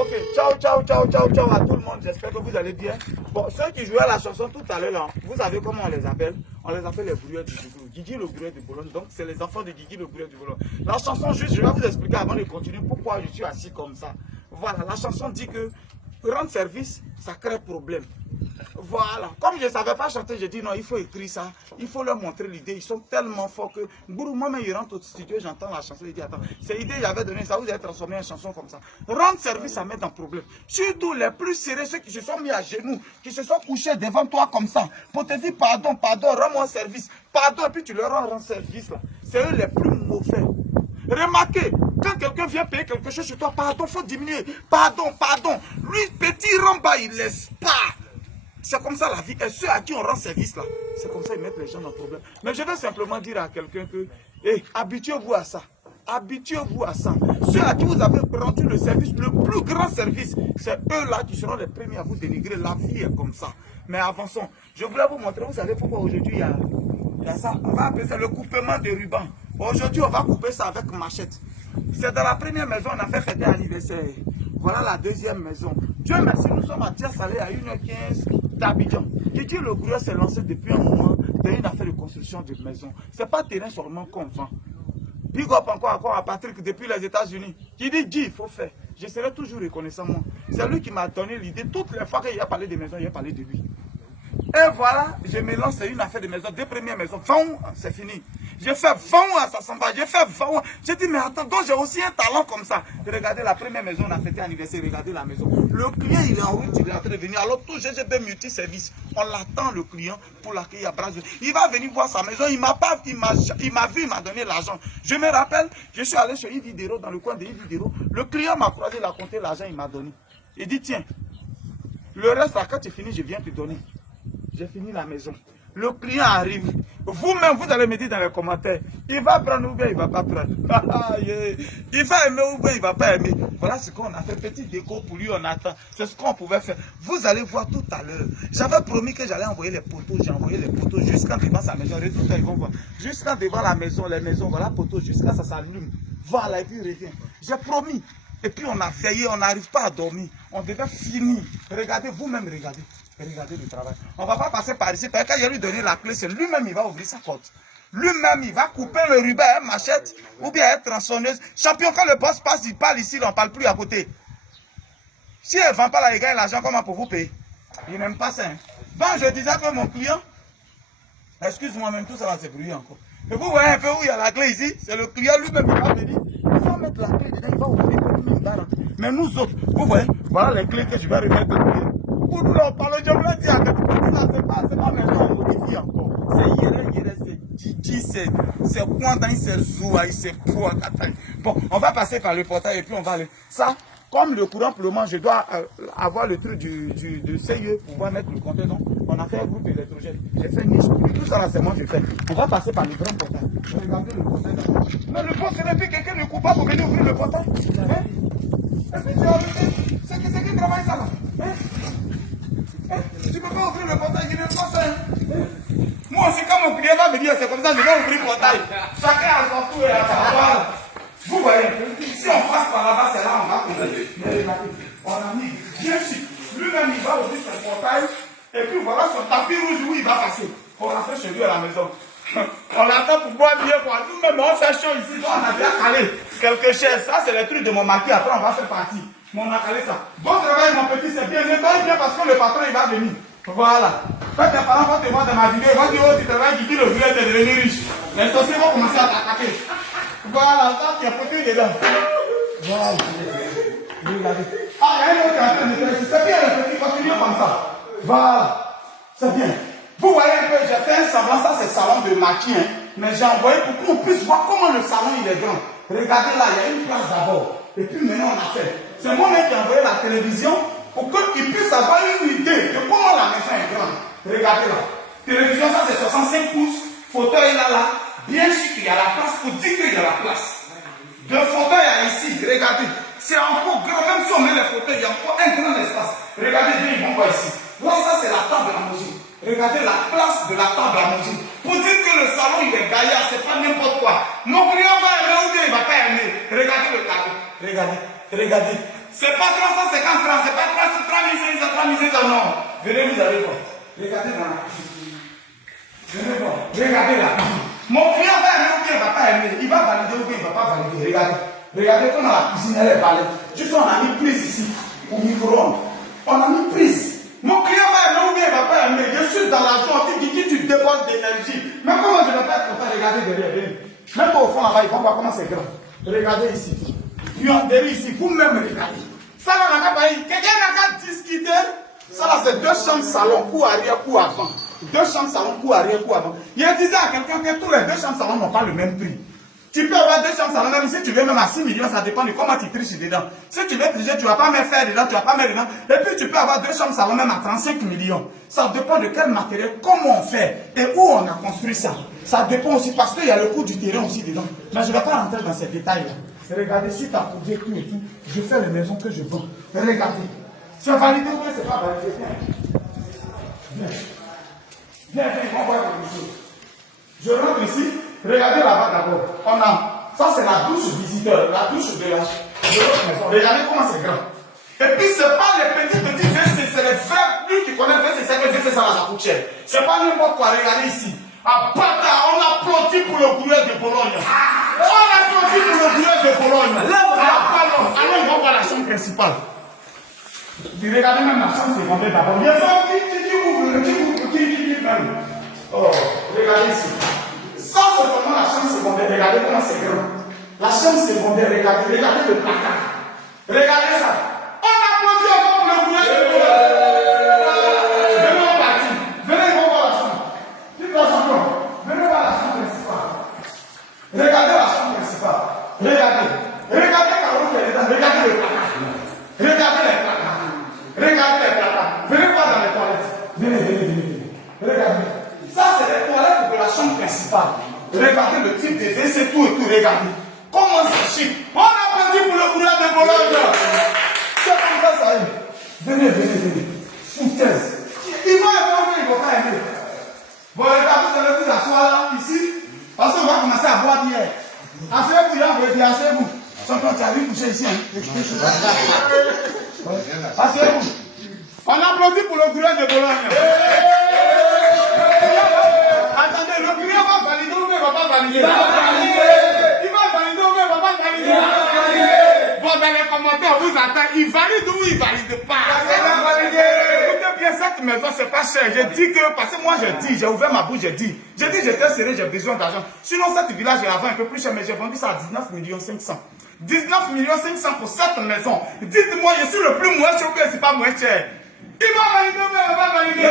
Ok, ciao à tout le monde, j'espère que vous allez bien. Bon, ceux qui jouaient à la chanson tout à l'heure, là, vous savez comment on les appelle? On les appelle les brouilleurs du Boulogne. Guigui le brouilleur du Boulogne, donc c'est les enfants de Guigui le brouilleur du Boulogne. La chanson, juste, je vais vous expliquer avant de continuer pourquoi je suis assis comme ça. Voilà, la chanson dit que rendre service, ça crée problème. Voilà, comme je ne savais pas chanter, j'ai dit non, il faut écrire ça, il faut leur montrer l'idée. Ils sont tellement forts que moi-même, il rentre au studio, j'entends la chanson, il dit attends, c'est l'idée j'avais donné ça, vous avez transformé en chanson comme ça. Rendre service, ça met en problème. Surtout les plus serrés, ceux qui se sont mis à genoux, qui se sont couchés devant toi comme ça, pour te dire pardon, rends-moi service, pardon, et puis tu leur rends service là. C'est eux les plus mauvais. Remarquez, quand quelqu'un vient payer quelque chose chez toi, pardon, il faut diminuer, pardon. Lui, petit ramba, il laisse pas. C'est comme ça la vie. Et ceux à qui on rend service là, c'est comme ça ils mettent les gens dans le problème. Mais je vais simplement dire à quelqu'un que, habituez-vous à ça. Habituez-vous à ça. Ceux à qui vous avez rendu le service, le plus grand service, c'est eux là qui seront les premiers à vous dénigrer. La vie est comme ça. Mais avançons. Je voulais vous montrer, vous savez pourquoi aujourd'hui il y a ça. On va appeler ça le coupement de ruban. Aujourd'hui, on va couper ça avec machette. C'est dans la première maison, on a fait fêter l'anniversaire. Voilà la deuxième maison. Dieu merci, nous sommes à Tia-Salé à 1h15 d'Abidjan. Guigui le brouilleur s'est lancé depuis un moment dans une affaire de construction de maison. Ce n'est pas terrain seulement qu'on vend. Big up encore à Patrick depuis les États-Unis. Qui dit il faut faire. Je serai toujours reconnaissant moi. C'est lui qui m'a donné l'idée. Toutes les fois qu'il a parlé de maison, il a parlé de lui. Et voilà, je me lance, c'est une affaire de maison, deux premières maisons, 20 ans, c'est fini. J'ai fait 20 ans, ça s'en va, j'ai fait 20 ans. J'ai dit, mais attends, donc j'ai aussi un talent comme ça. Regardez la première maison, on a fêté anniversaire, regardez la maison. Le client, il est en route, il est en train de venir. Alors tout GGB multi-service, on l'attend le client pour l'accueillir à bras ouverts. Il va venir voir sa maison, il m'a vu, il m'a donné l'argent. Je me rappelle, je suis allé chez Yves Videro, dans le coin de Yves Videro. Le client m'a croisé, il a compté l'argent, il m'a donné. Il dit, tiens, le reste, là, quand tu finis, je viens te donner. J'ai fini la maison. Le client arrive. Vous-même, vous allez me dire dans les commentaires, il va prendre ou bien il ne va pas prendre. Il va aimer ou bien il ne va pas aimer. Voilà ce qu'on a fait. Petit déco pour lui, on attend. C'est ce qu'on pouvait faire. Vous allez voir tout à l'heure. J'avais promis que j'allais envoyer les poteaux. J'ai envoyé les poteaux jusqu'à devant sa maison. Ils vont voir. Jusqu'à devant la maison, les maisons, voilà, poteaux, jusqu'à ça s'allume. Voilà, et puis il revient. J'ai promis. Et puis on a veillé, on n'arrive pas à dormir. On devait finir. Regardez, vous-même, regardez. Regardez le travail. On ne va pas passer par ici. Parce que quand je lui donner la clé, c'est lui-même il va ouvrir sa porte. Lui-même, il va couper le ruban à machette ou bien à tronçonneuse. Champion, quand le boss passe, il parle ici, on ne parle plus à côté. Si elle ne vend pas là, il gagne l'argent, comment pour vous payer? Il n'aime pas ça. Hein. Donc, je disais que mon client, excuse-moi, même tout ça va se brouiller encore. Mais vous voyez un peu où il y a la clé ici, c'est le client lui-même qui va venir. Il va mettre la clé dedans, il va ouvrir, il va rentrer. Mais nous autres, vous voyez, voilà les clés que je vais remettre. Pour nous en parler, je voulais dire à quelqu'un, c'est pas maintenant on modifie encore. C'est Yéré, c'est Gigi, c'est Kwandan, c'est Zoua, c'est Poua. Bon, on va passer par le portail et puis on va aller. Ça, comme le courant pour le moment, je dois avoir le truc du CIE pour pouvoir mettre le compteur. Donc, on a fait un groupe électrogène. J'ai fait une niche. Tout ça là, c'est moi, je fais. On va passer par le grand portail. Regardez le portail là. Mais le boss, c'est plus quelqu'un ne coupe pas pour venir ouvrir le portail. Hein? Est-ce que tu as vu? C'est qui travaille ça là? Hein? Tu ne peux pas ouvrir le portail, il n'aime pas ça. Moi aussi, quand mon client va me dire, c'est comme ça, je vais ouvrir le portail. Chacun a son tour et à sa part. Vous voyez, si on passe par là-bas, c'est là, on va couper. Mais regardez, on a mis bien sûr. Lui-même, il va ouvrir son portail. Et puis voilà son tapis rouge où il va passer. On rentre chez lui à la maison. On l'attend pour boire bien, quoi. Nous-mêmes, on fait chaud ici. On a bien calé quelque chose. Ça, c'est le truc de mon maquis. Après, on va faire partie. Mais on a calé ça. Bon travail, mon petit, c'est bien. Nettoie bien parce que le patron, il va venir. Voilà. Quand tes parents vont te voir dans ma vidéo, ils vont dire, oh, tu travailles, Guigui le brouilleur, t'es devenu riche. Les sorciers vont commencer à t'attaquer. Voilà, ça, tu as foutu dedans. Voilà. Regardez. Ah, il y a un autre qui est en train de faire. C'est bien le petit, continuez comme ça. Voilà. C'est bien. Vous voyez un peu, j'ai fait un salon, ça c'est le salon de Maki, hein. Mais j'ai envoyé pour qu'on puisse voir comment le salon il est grand. Regardez là, il y a une place d'abord. Et puis maintenant on a fait. C'est moi-même qui ai envoyé la télévision pour qu'ils puissent avoir une idée de comment la maison est grande. Regardez là. Télévision, ça c'est 65 pouces. Fauteuil là, bien sûr qu'il y a la place pour dire qu'il y a la place. Deux fauteuils ici, regardez. C'est encore grand, même si on met les fauteuils, il y a encore un grand espace. Regardez bien, ils vont voir ici. Là, ça c'est la table à manger. Regardez la place de la table à manger. Pour dire que le salon il est gaillard, c'est pas n'importe quoi. Mon client va aimer ou bien il va pas aimer. Regardez le cadeau. Regardez, regardez. C'est pas 350 francs, c'est pas 3500, 3500, non. Venez, vous allez voir. Regardez dans la cuisine. Venez voir. Regardez là. Mon client va aimer ou bien il va pas aimer. Il va valider ou bien il va pas valider. Regardez. Regardez comment la cuisine elle est balèze. Juste on a mis prise ici. Au micro-ondes. On a mis prise. Mon client va aimer ou bien il va pas aimer. Je suis dans la joie. Tu débordes d'énergie. Mais comment je ne vais pas être content? Regardez derrière. Même au fond là-bas, ils vont voir comment c'est grand. Regardez ici. Derrière ici. Vous-même regardez. Ça là, on n'a pas eu. Quelqu'un n'a pas discuté. Ça là, c'est 2 chambres salon, coup arrière, coup avant. 2 chambres salon, coup arrière, coup avant. Il disait à quelqu'un que tous les 2 chambres salon n'ont pas le même prix. Tu peux avoir 2 chambres salon, même si tu veux même à 6 millions, ça dépend de comment tu triches dedans. Si tu veux tricher, tu ne vas pas me faire dedans, tu ne vas pas mettre dedans. Et puis tu peux avoir 2 chambres salon même à 35 millions. Ça dépend de quel matériel, comment on fait et où on a construit ça. Ça dépend aussi parce qu'il y a le coût du terrain aussi dedans. Mais je ne vais pas rentrer dans ces détails-là. Regardez, si tu as trouvé tout et tout, je fais les maisons que je vends. Regardez. C'est validé ou bien c'est pas validé? Viens. Viens, on va voir quelque chose. Je rentre ici. Regardez là-bas d'abord. On a. Ça, c'est la douche visiteur. La douche de l'autre maison. Regardez comment c'est grand. Et puis, ce n'est pas les petits WC, c'est les vrais. Lui qui connaît WC, c'est que WC, ça coûte cher. Ce n'est pas n'importe quoi. Regardez ici. À Bata, on a applaudi pour le gouverneur de Bologne. On a applaudi pour le gouverneur de Bologne. Alors, ils vont voir la chambre principale. Regardez même la chambre secondaire d'abord. Il y a ça qui même. Oh, regardez ici. Ça, c'est vraiment la chambre secondaire. Regardez comment c'est grand. La chambre secondaire, regardez le placard. Regardez ça. On applaudit encore pour le gouverneur de Bologne. Venez au parti. Venez voir la chambre. Dites-moi encore. Venez voir la chambre principale. Regardez la chambre principale. Regardez. Regardez Caro qui est dedans. Regardez le placard. Regardez les placards. Regardez les placards. Venez voir dans les toilettes. Venez. Regardez. Ça, c'est les toilettes de la chambre principale. Regardez le type de WC, tout et tout. Regardez. Comment c'est chic. On applaudit pour le gouverneur de Bologne. C'est comme ça est. Venez. Foutaise. Ils vont aimer ou ils ne vont pas aimer. Bon, regardez, vous allez vous asseoir là, ici. Parce qu'on va commencer à boire d'hier. Asseyez-vous, là, vous voulez dire, asseyez-vous. Champion, tu as vu coucher ici, hein. Asseyez-vous. On applaudit pour le gouverneur de Bologne. Attendez, le client va valider ou il ne va pas valider? Il va valider ou il ne va pas valider? Bon, dans les commentaires, vous attendez, il valide ou il ne valide pas? Écoutez bien, cette maison, c'est pas cher. J'ai dit que, parce que moi, j'ai ouvert ma bouche, j'ai dit, j'étais serré, j'ai besoin d'argent. Sinon, cette village, je la vends un peu plus cher, mais j'ai vendu ça à 19 500 000. 19 500 000 pour cette maison. Dites-moi, je suis le plus moins cher que c'est pas moins cher. Il va valider ou il va pas valider?